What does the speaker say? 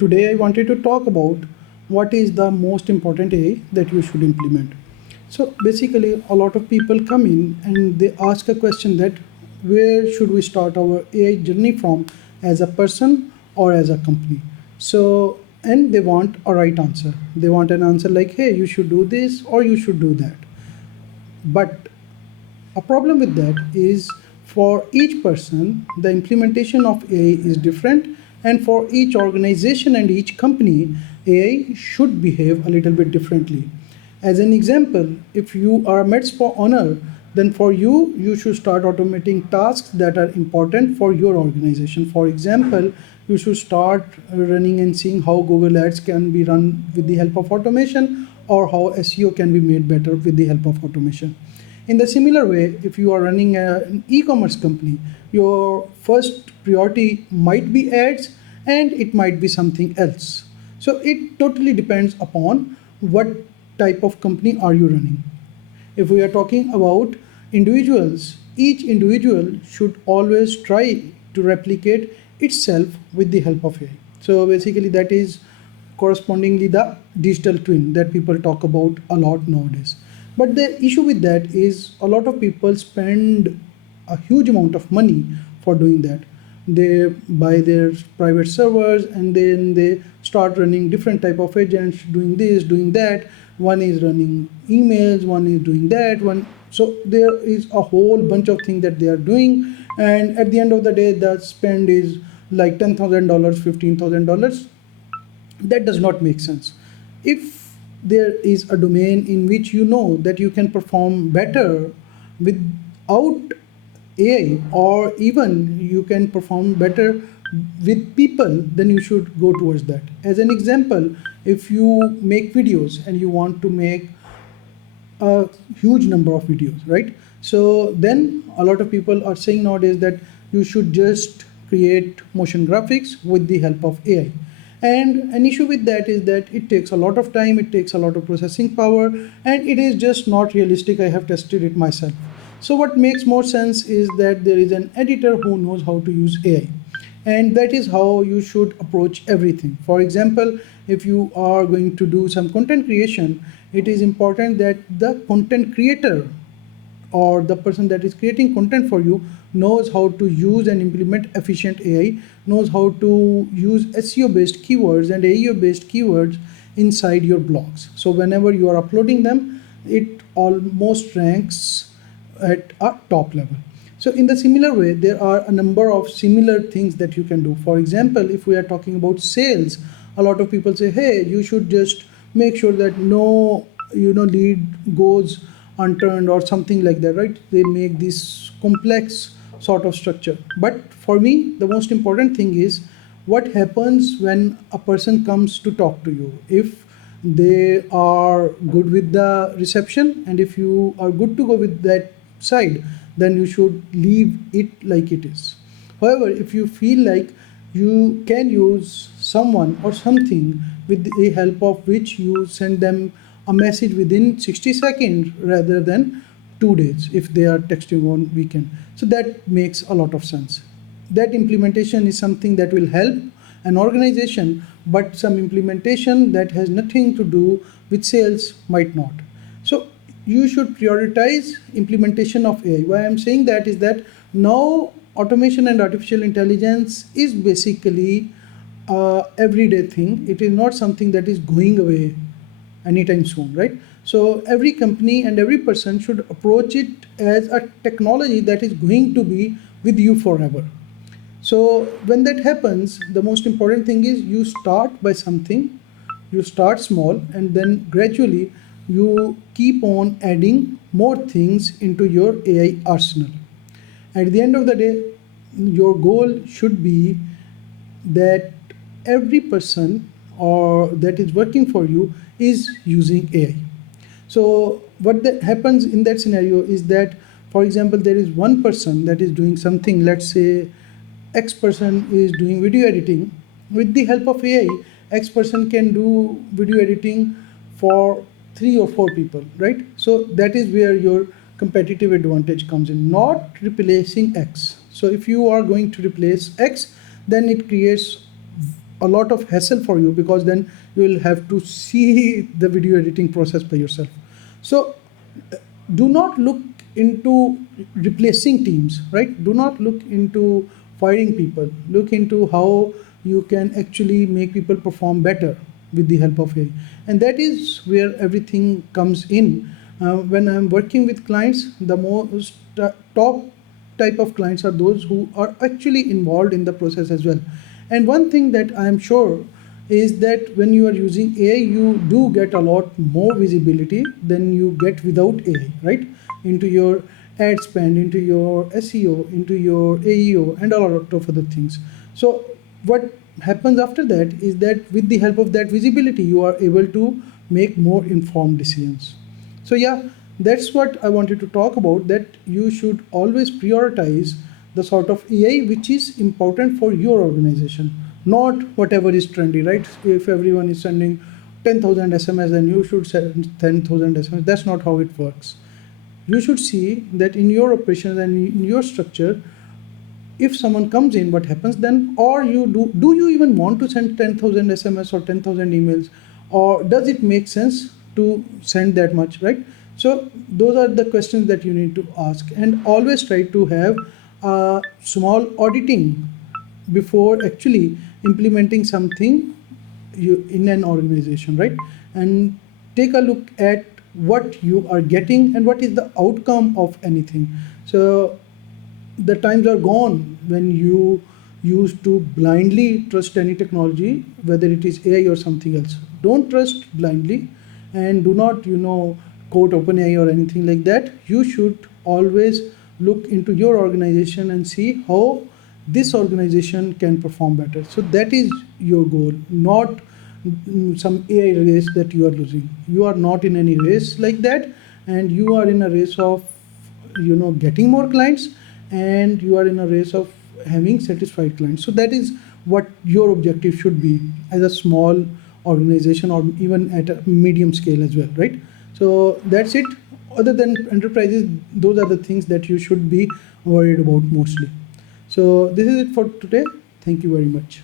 Today I wanted to talk about what is the most important AI that you should implement. So basically a lot of people come in and they ask a question that where should we start our AI journey from, as a person or as a company. So and they want a right answer. They want an answer like, hey, you should do this or you should do that. But a problem with that is for each person, the implementation of AI is different, and for each organization and each company, AI should behave a little bit differently. As an example, if you are a MedSpa owner, then for you, you should start automating tasks that are important for your organization. For example, you should start running and seeing how Google Ads can be run with the help of automation, or how SEO can be made better with the help of automation. In the similar way, if you are running an e-commerce company, your first priority might be ads and it might be something else. So it totally depends upon what type of company are you running. If we are talking about individuals, each individual should always try to replicate itself with the help of AI. So basically that is correspondingly the digital twin that people talk about a lot nowadays. But the issue with that is a lot of people spend a huge amount of money for doing that. They buy their private servers and then they start running different type of agents, doing this, doing that. One is running emails, one is doing that one. So there is a whole bunch of things that they are doing, and at the end of the day the spend is like $10,000, $15,000. That does not make sense. If there is a domain in which you know that you can perform better without AI, or even you can perform better with people, then you should go towards that. As an example, if you make videos and you want to make a huge number of videos, right? So then a lot of people are saying nowadays that you should just create motion graphics with the help of AI. And an issue with that is that it takes a lot of time, it takes a lot of processing power, and it is just not realistic. I have tested it myself. So what makes more sense is that there is an editor who knows how to use AI, and that is how you should approach everything. For example, if you are going to do some content creation, it is important that the content creator or the person that is creating content for you knows how to use and implement efficient AI, knows how to use SEO based keywords and AEO based keywords inside your blogs. So whenever you are uploading them, it almost ranks at a top level. So in the similar way, there are a number of similar things that you can do. For example, if we are talking about sales, a lot of people say, hey, you should just make sure that no lead goes unturned or something like that, right? They make this complex sort of structure. But for me, the most important thing is what happens when a person comes to talk to you. If they are good with the reception, and if you are good to go with that side, then you should leave it like it is. However, if you feel like you can use someone or something with the help of which you send them a message within 60 seconds rather than 2 days if they are texting on weekend, so that makes a lot of sense. That implementation is something that will help an organization, but some implementation that has nothing to do with sales might not. So you should prioritize implementation of AI. Why I'm saying that is that now automation and artificial intelligence is basically a everyday thing. It is not something that is going away anytime soon, right? So every company and every person should approach it as a technology that is going to be with you forever. So when that happens, the most important thing is you start by something, you start small, and then gradually you keep on adding more things into your AI arsenal. At the end of the day, your goal should be that every person or that is working for you is using AI. So what that happens in that scenario is that, for example, there is one person that is doing something. Let's say X person is doing video editing. With the help of AI, X person can do video editing for 3 or 4 people, right? So that is where your competitive advantage comes in, not replacing X. So if you are going to replace X, then it creates a lot of hassle for you, because then you will have to see the video editing process by yourself. So do not look into replacing teams, right? Do not look into firing people. Look into how you can actually make people perform better with the help of AI. And that is where everything comes in. When I'm working with clients, the most top type of clients are those who are actually involved in the process as well. And one thing that I'm sure is that when you are using AI, you do get a lot more visibility than you get without AI, right? Into your ad spend, into your SEO, into your AEO, and a lot of other things. So, what happens after that is that with the help of that visibility, you are able to make more informed decisions. So, yeah, that's what I wanted to talk about, that you should always prioritize the sort of AI which is important for your organization, not whatever is trendy, right? If everyone is sending 10,000 SMS, then you should send 10,000 SMS. That's not how it works. You should see that in your operations and in your structure, if someone comes in, what happens then? Or you do you even want to send 10,000 SMS or 10,000 emails, or does it make sense to send that much, right? So those are the questions that you need to ask, and always try to have a small auditing before actually implementing something you in an organization, right? And take a look at what you are getting and what is the outcome of anything. So the times are gone when you used to blindly trust any technology, whether it is AI or something else. Don't trust blindly, and do not, quote OpenAI or anything like that. You should always look into your organization and see how this organization can perform better. So that is your goal, not some AI race that you are losing. You are not in any race like that, and you are in a race of getting more clients, and you are in a race of having satisfied clients. So that is what your objective should be as a small organization, or even at a medium scale as well, right? So that's it. Other than enterprises, those are the things that you should be worried about mostly. So this is it for today. Thank you very much.